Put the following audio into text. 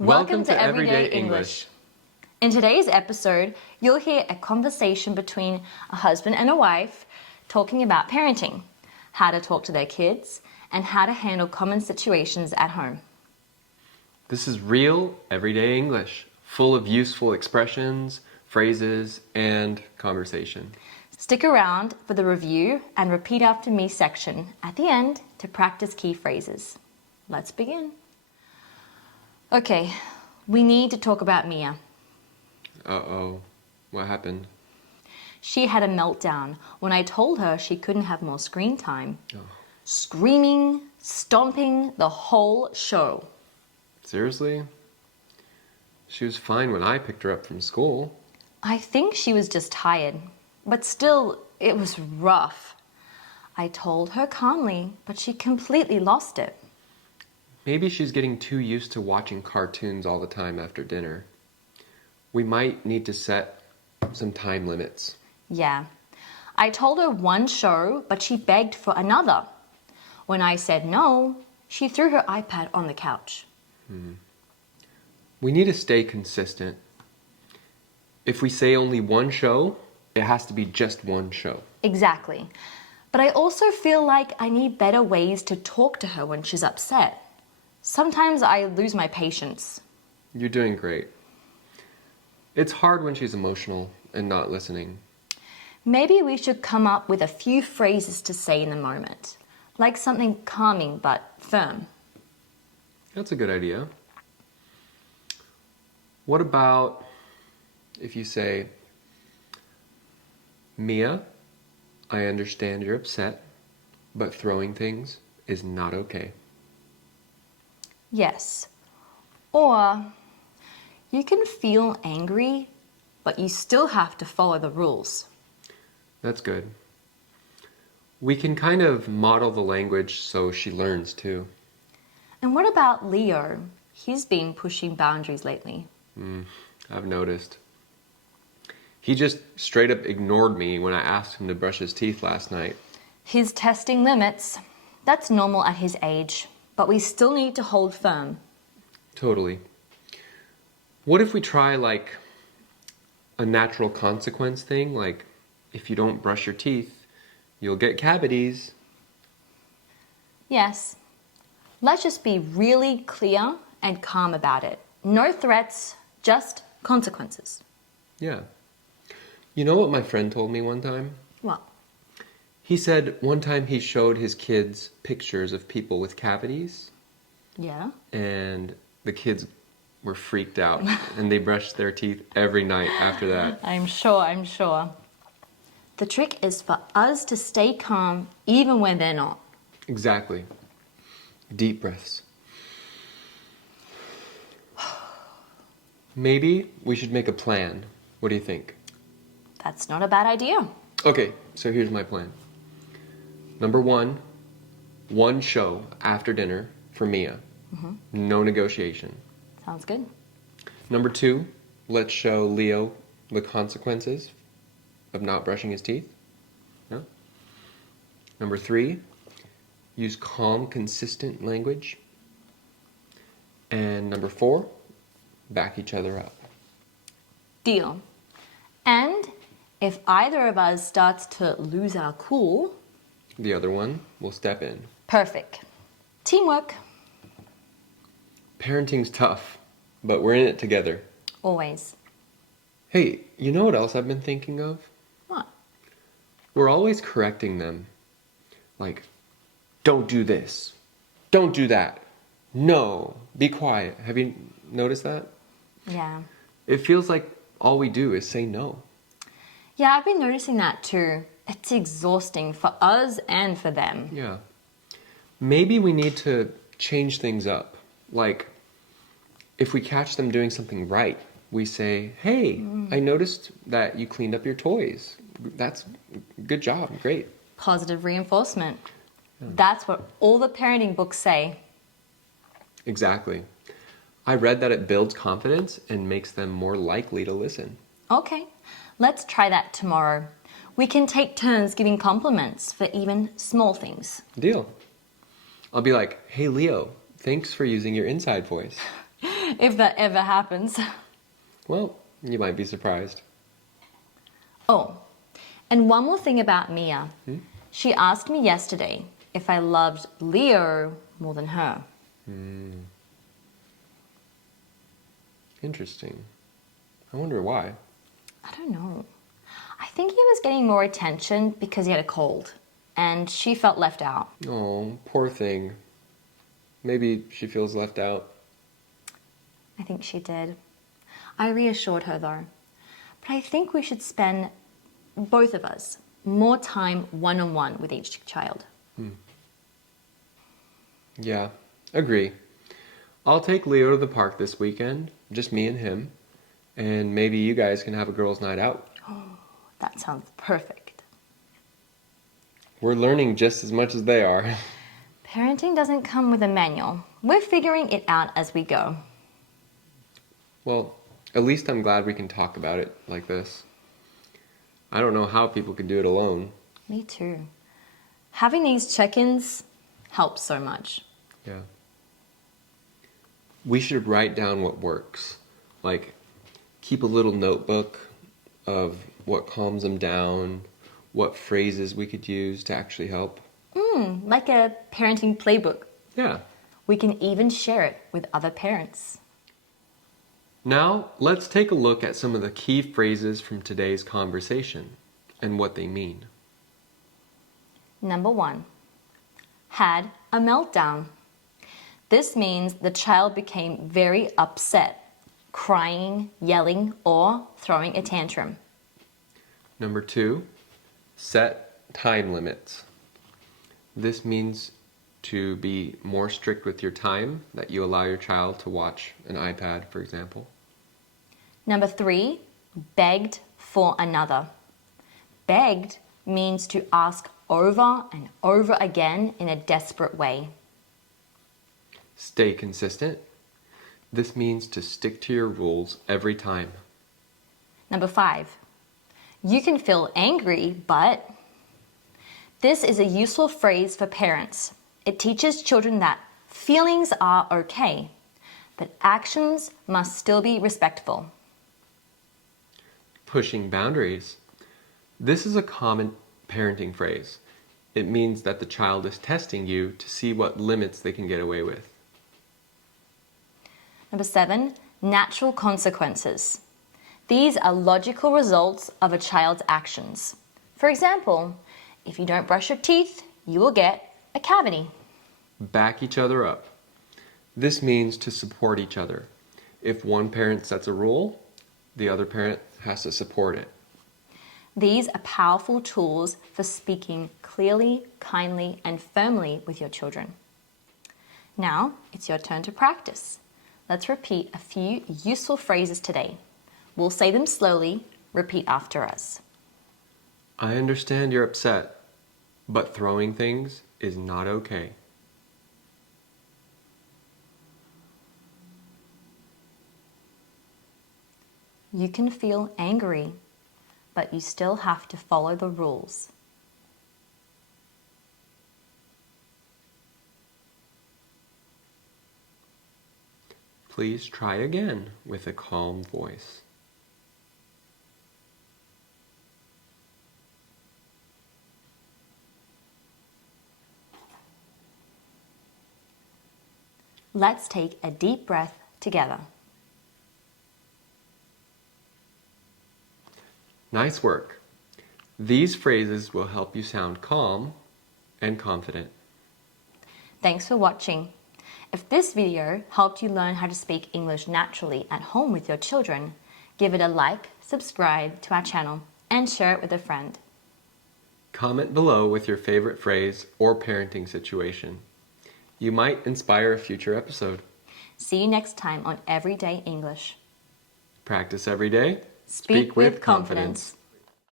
Welcome to Everyday English. In today's episode, you'll hear a conversation between a husband and a wife talking about parenting, how to talk to their kids, and how to handle common situations at home. This is real, everyday English, full of useful expressions, phrases, and conversation. Stick around for the review and repeat after me section at the end to practice key phrases. Let's begin. Okay, we need to talk about Mia. Uh-oh, what happened? She had a meltdown when I told her she couldn't have more screen time. Oh. Screaming, stomping, the whole show. Seriously? She was fine when I picked her up from school. I think she was just tired, but still, it was rough. I told her calmly, but she completely lost it. Maybe she's getting too used to watching cartoons all the time after dinner. We might need to set some time limits. Yeah. I told her one show, but she begged for another. When I said no, she threw her iPad on the couch. We need to stay consistent. If we say only one show, it has to be just one show. Exactly. But I also feel like I need better ways to talk to her when she's upset. Sometimes I lose my patience. You're doing great. It's hard when she's emotional and not listening. Maybe we should come up with a few phrases to say in the moment, like something calming but firm. That's a good idea. What about if you say, Mia, I understand you're upset, but throwing things is not okay. Yes. Or you can feel angry, but you still have to follow the rules. That's good. We can kind of model the language so she learns too. And what about Leo? He's been pushing boundaries lately. I've noticed. He just straight up ignored me when I asked him to brush his teeth last night. He's testing limits. That's normal at his age, but we still need to hold firm. Totally. What if we try like a natural consequence thing? Like if you don't brush your teeth, you'll get cavities. Yes. Let's just be really clear and calm about it. No threats, just consequences. Yeah. You know what my friend told me one time? What? He said one time he showed his kids pictures of people with cavities. Yeah? And the kids were freaked out and they brushed their teeth every night after that. I'm sure. The trick is for us to stay calm even when they're not. Exactly. Deep breaths. Maybe we should make a plan. What do you think? That's not a bad idea. Okay, so here's my plan. Number one show after dinner for Mia. No negotiation. Sounds good. Number 2, let's show Leo the consequences of not brushing his teeth. Yeah. Number 3, use calm, consistent language. And number 4, back each other up. Deal. And if either of us starts to lose our cool, The other one will step in. perfect. Teamwork. Parenting's tough, but we're in it together. Always. Hey, you know what else I've been thinking of? What? We're always correcting them. Like, don't do this. Don't do that. No, be quiet. Have you noticed that? Yeah. It feels like all we do is say no. Yeah, I've been noticing that too. It's exhausting for us and for them. Yeah. Maybe we need to change things up. Like, if we catch them doing something right, we say, hey, I noticed that you cleaned up your toys. That's good job, great. Positive reinforcement. That's what all the parenting books say. Exactly. I read that it builds confidence and makes them more likely to listen. Okay, let's try that tomorrow. We can take turns giving compliments for even small things. Deal. I'll be like, hey, Leo, thanks for using your inside voice. if that ever happens. Well, you might be surprised. Oh, and one more thing about Mia. She asked me yesterday if I loved Leo more than her. Interesting. I wonder why. I don't know. I think he was getting more attention because he had a cold, and she felt left out. Oh, poor thing. Maybe she feels left out. I think she did. I reassured her though. But I think we should spend, both of us, more time one-on-one with each child. Yeah, agree. I'll take Leo to the park this weekend, just me and him, and maybe you guys can have a girls' night out. That sounds perfect. We're learning just as much as they are. Parenting doesn't come with a manual. We're figuring it out as we go. Well, at least I'm glad we can talk about it like this. I don't know how people could do it alone. Me too. Having these check-ins helps so much. Yeah. We should write down what works. Like, keep a little notebook of what calms them down, what phrases we could use to actually help. Like a parenting playbook. Yeah. We can even share it with other parents. Now, let's take a look at some of the key phrases from today's conversation and what they mean. Number 1, had a meltdown. This means the child became very upset, crying, yelling, or throwing a tantrum. Number 2, set time limits. This means to be more strict with your time that you allow your child to watch an iPad, for example. Number 3, begged for another. Begged means to ask over and over again in a desperate way. Stay consistent. This means to stick to your rules every time. Number 5, you can feel angry, but... This is a useful phrase for parents. It teaches children that feelings are okay, but actions must still be respectful. Pushing boundaries. This is a common parenting phrase. It means that the child is testing you to see what limits they can get away with. Number 7, natural consequences. These are logical results of a child's actions. For example, if you don't brush your teeth, you will get a cavity. Back each other up. This means to support each other. If one parent sets a rule, the other parent has to support it. These are powerful tools for speaking clearly, kindly, and firmly with your children. Now, it's your turn to practice. Let's repeat a few useful phrases today. We'll say them slowly. Repeat after us. I understand you're upset, but throwing things is not okay. You can feel angry, but you still have to follow the rules. Please try again with a calm voice. Let's take a deep breath together. Nice work. These phrases will help you sound calm and confident. Thanks for watching. If this video helped you learn how to speak English naturally at home with your children, give it a like, subscribe to our channel, and share it with a friend. Comment below with your favorite phrase or parenting situation. You might inspire a future episode. See you next time on Everyday English. Practice every day. Speak with confidence.